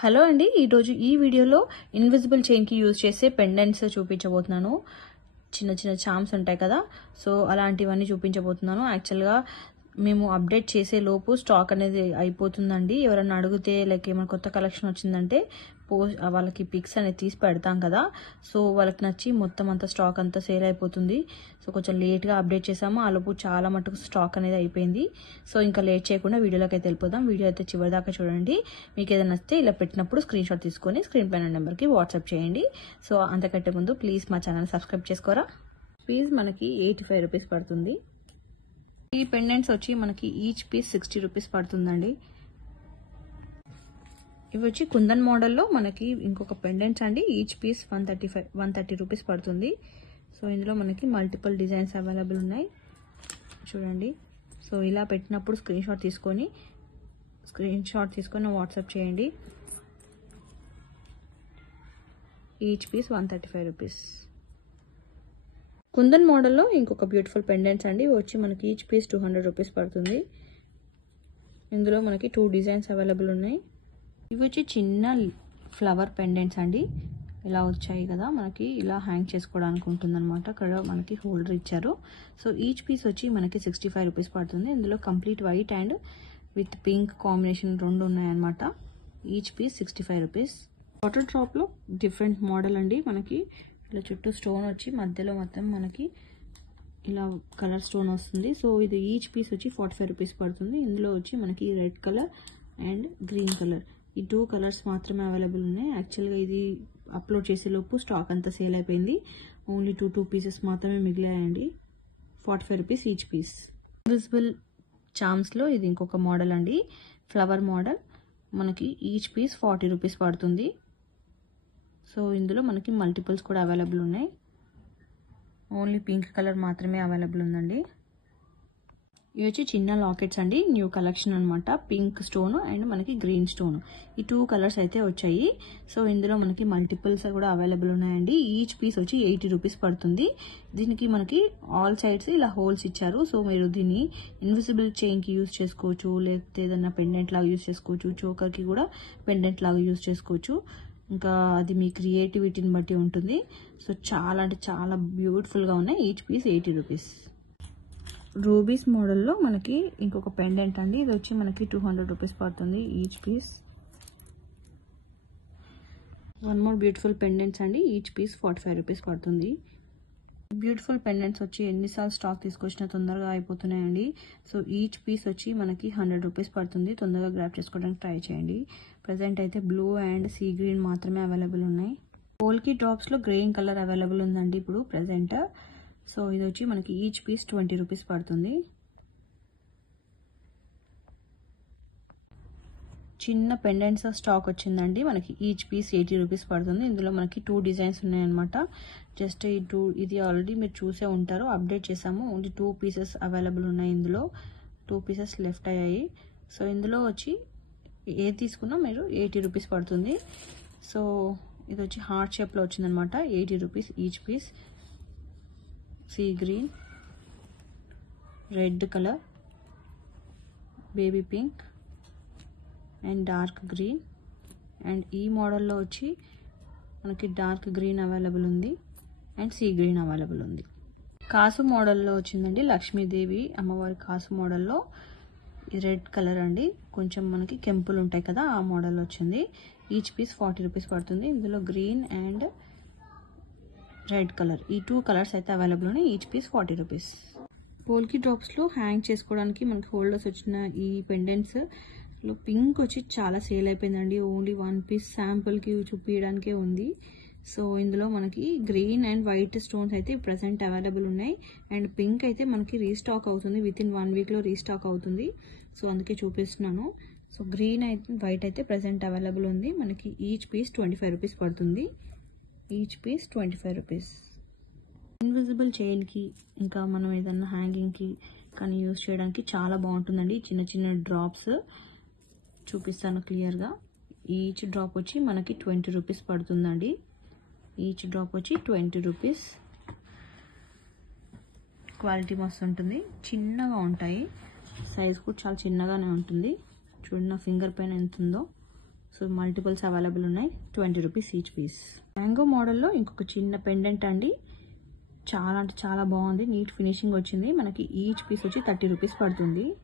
Hello అండి, ఈరోజు ఈ వీడియోలో ఇన్విజిబుల్ చైన్కి యూజ్ చేసే పెండెంట్స్ చూపించబోతున్నాను. చిన్న చిన్న చామ్స్ ఉంటాయి కదా, సో అలాంటివన్నీ చూపించబోతున్నాను. యాక్చువల్గా మేము అప్డేట్ చేసే లోపు స్టాక్ అనేది అయిపోతుందండి. ఎవరైనా అడిగితే లైక్ ఏమైనా కొత్త కలెక్షన్ వచ్చిందంటే వాళ్ళకి పిక్స్ అనేది తీసి పెడతాం కదా, సో వాళ్ళకి నచ్చి మొత్తం అంతా స్టాక్ అంతా సేల్ అయిపోతుంది. సో కొంచెం లేట్గా అప్డేట్ చేసాము, ఆ లోపు చాలా మటుకు స్టాక్ అనేది అయిపోయింది. సో ఇంకా లేట్ చేయకుండా వీడియోలోకి అయితే వెళ్ళిపోదాం. వీడియో అయితే చివరి దాకా చూడండి. మీకు ఏదైనా నచ్చితే ఇలా పెట్టినప్పుడు స్క్రీన్ షాట్ తీసుకొని స్క్రీన్ పైన నెంబర్కి వాట్సాప్ చేయండి. సో అంతకంటే ముందు ప్లీజ్ మా ఛానల్ సబ్స్క్రైబ్ చేసుకోరా. పీస్ మనకి 85 రూపీస్ పడుతుంది. ఈ పెండెంట్స్ వచ్చి మనకి ఈచ్ పీస్ 60 రూపీస్ పడుతుందండి. ఇవి వచ్చి కుందన్ మోడల్లో మనకి ఇంకొక పెండెంట్స్ అండి. ఈచ్ పీస్ 130 రూపీస్ పడుతుంది. సో ఇందులో మనకి మల్టిపుల్ డిజైన్స్ అవైలబుల్ ఉన్నాయి చూడండి. సో ఇలా పెట్టినప్పుడు స్క్రీన్ షాట్ తీసుకొని వాట్సాప్ చేయండి. Each piece 135 rupees. కుందన్ మోడల్లో ఇంకొక బ్యూటిఫుల్ పెండెంట్స్ అండి. వచ్చి మనకి ఈచ్ పీస్ 200 రూపీస్ పడుతుంది. ఇందులో మనకి 2 డిజైన్స్ అవైలబుల్ ఉన్నాయి. ఇవి వచ్చి చిన్న ఫ్లవర్ పెండెంట్స్ అండి. ఇలా వచ్చాయి కదా, మనకి ఇలా హ్యాంగ్ చేసుకోవడానికి ఉంటుంది అనమాట. అక్కడ మనకి హోల్డర్ ఇచ్చారు. సో ఈచ్ పీస్ వచ్చి మనకి 65 రూపీస్ పడుతుంది. ఇందులో complete white and with pink combination 2 ఉన్నాయన్నమాట. Each piece 65 rupees. వాటర్ డ్రాప్లో డిఫరెంట్ మోడల్ అండి. మనకి ఇలా చుట్టూ స్టోన్ వచ్చి మధ్యలో మొత్తం మనకి ఇలా కలర్ స్టోన్ వస్తుంది. సో ఇది ఈచ్ పీస్ వచ్చి 45 రూపీస్ పడుతుంది. ఇందులో వచ్చి మనకి red colour and green colour, ఈ 2 కలర్స్ మాత్రమే అవైలబుల్ ఉన్నాయి. యాక్చువల్గా ఇది అప్లోడ్ చేసే లోపు స్టాక్ అంతా సేల్ అయిపోయింది. ఓన్లీ 2 పీసెస్ మాత్రమే మిగిలాయండి. 45 రూపీస్ ఈచ్ పీస్. ఇన్విజిబుల్ చామ్స్లో ఇది ఇంకొక మోడల్ అండి, ఫ్లవర్ మోడల్. మనకి ఈచ్ పీస్ 40 రూపీస్ పడుతుంది. సో ఇందులో మనకి మల్టిపుల్స్ కూడా అవైలబుల్ ఉన్నాయి. ఓన్లీ పింక్ కలర్ మాత్రమే అవైలబుల్ ఉందండి. ఇవి వచ్చి చిన్న లాకెట్స్ అండి, న్యూ కలెక్షన్ అనమాట. పింక్ స్టోన్ అండ్ మనకి గ్రీన్ స్టోన్, ఈ 2 కలర్స్ అయితే వచ్చాయి. సో ఇందులో మనకి మల్టిపుల్స్ కూడా అవైలబుల్ ఉన్నాయండి. ఈచ్ పీస్ వచ్చి 80 రూపీస్ పడుతుంది. దీనికి మనకి ఆల్ సైడ్స్ ఇలా హోల్స్ ఇచ్చారు. సో మీరు దీన్ని ఇన్విజిబుల్ చైన్కి యూజ్ చేసుకోవచ్చు, లేకపోతే ఏదైనా పెండెంట్ లాగా యూజ్ చేసుకోవచ్చు, చోకర్కి కూడా పెండెంట్ లాగా యూజ్ చేసుకోవచ్చు. ఇంకా అది మీ క్రియేటివిటీని బట్టి ఉంటుంది. సో చాలా అంటే చాలా బ్యూటిఫుల్గా ఉన్నాయి. Each piece 80 rupees. రూబీస్ మోడల్లో మనకి ఇంకొక పెండెంట్ అండి. ఇది వచ్చి మనకి 200 రూపీస్ పడుతుంది each piece. One more beautiful pendants అండి. ఈచ్ పీస్ 45 రూపీస్ పడుతుంది. బ్యూటిఫుల్ పెండెంట్స్ వచ్చి ఎన్నిసార్లు స్టాక్ తీసుకొచ్చినా తొందరగా అయిపోతున్నాయండి. సో ఈచ్ పీస్ వచ్చి మనకి 100 రూపీస్ పడుతుంది. తొందరగా గ్రాప్ చేసుకోవడానికి ట్రై చేయండి. ప్రజెంట్ అయితే బ్లూ అండ్ సీ గ్రీన్ మాత్రమే అవైలబుల్ ఉన్నాయి. పోల్కి డ్రాప్స్లో గ్రీన్ కలర్ అవైలబుల్ ఉందండి ఇప్పుడు ప్రజెంట్. సో ఇది వచ్చి మనకి ఈచ్ పీస్ 20 రూపీస్ పడుతుంది. చిన్న పెండెంట్స్ స్టాక్ వచ్చిందండి. మనకి ఈచ్ పీస్ 80 రూపీస్ పడుతుంది. ఇందులో మనకి 2 డిజైన్స్ ఉన్నాయన్నమాట. జస్ట్ ఇది ఆల్రెడీ మీరు చూసే ఉంటారు, అప్డేట్ చేసాము. ఓన్లీ 2 పీసెస్ అవైలబుల్ ఉన్నాయి. ఇందులో 2 పీసెస్ లెఫ్ట్ అయ్యాయి. సో ఇందులో వచ్చి ఏది తీసుకున్నా మీరు 80 రూపీస్ పడుతుంది. సో ఇది వచ్చి హార్ట్ షేప్లో వచ్చిందనమాట. 80 rupees each piece. Sea green, red colour, baby pink and dark green. And ఈ మోడల్లో వచ్చి మనకి డార్క్ గ్రీన్ అవైలబుల్ ఉంది అండ్ సీ గ్రీన్ అవైలబుల్ ఉంది. కాసు మోడల్లో వచ్చిందండి, లక్ష్మీదేవి అమ్మవారి కాసు మోడల్లో. రెడ్ కలర్ అండి, కొంచెం మనకి కెంపులు ఉంటాయి కదా, ఆ మోడల్ వచ్చింది. ఈచ్ పీస్ 40 రూపీస్ పడుతుంది. ఇందులో గ్రీన్ అండ్ రెడ్ కలర్, ఈ 2 కలర్స్ అయితే అవైలబుల్ ఉన్నాయి. Each piece 40 rupees. పోల్కి డ్రాప్స్లో హ్యాంగ్ చేసుకోవడానికి మనకి హోల్డర్స్ వచ్చిన ఈ పెండెంట్స్ లో పింక్ వచ్చి చాలా సేల్ అయిపోయిందండి. ఓన్లీ 1 పీస్ శాంపుల్కి చూపించడానికే ఉంది. సో ఇందులో మనకి గ్రీన్ అండ్ వైట్ స్టోన్స్ అయితే ప్రెసెంట్ అవైలబుల్ ఉన్నాయి. అండ్ పింక్ అయితే మనకి రీస్టాక్ అవుతుంది, విత్ ఇన్ 1 వీక్లో రీస్టాక్ అవుతుంది. సో అందుకే చూపిస్తున్నాను. సో గ్రీన్ అయితే వైట్ అయితే ప్రెసెంట్ అవైలబుల్ ఉంది. మనకి ఈచ్ పీస్ 25 రూపీస్ పడుతుంది. Each piece 25 rupees. ఇన్విజిబుల్ చైన్కి ఇంకా మనం ఏదన్నా హ్యాంగింగ్కి కానీ యూజ్ చేయడానికి చాలా బాగుంటుందండి. చిన్న చిన్న డ్రాప్స్ చూపిస్తాను క్లియర్గా. ఈచ్ డ్రాప్ వచ్చి మనకి 20 రూపీస్ పడుతుందండి. ఈచ్ డ్రాప్ వచ్చి 20 రూపీస్. క్వాలిటీ మస్తు ఉంటుంది, చిన్నగా ఉంటాయి, సైజ్ కూడా చాలా చిన్నగానే ఉంటుంది. చూడండి నా ఫింగర్ పైన ఎంత ఉందో. సో మల్టిపుల్స్ అవైలబుల్ ఉన్నాయి. 20 రూపీస్ ఈచ్ పీస్. మ్యాంగో మోడల్లో ఇంకొక చిన్న పెండెంట్ అండి. చాలా అంటే చాలా బాగుంది. నీట్ ఫినిషింగ్ వచ్చింది. మనకి ఈచ్ పీస్ వచ్చి 30 రూపీస్ పడుతుంది.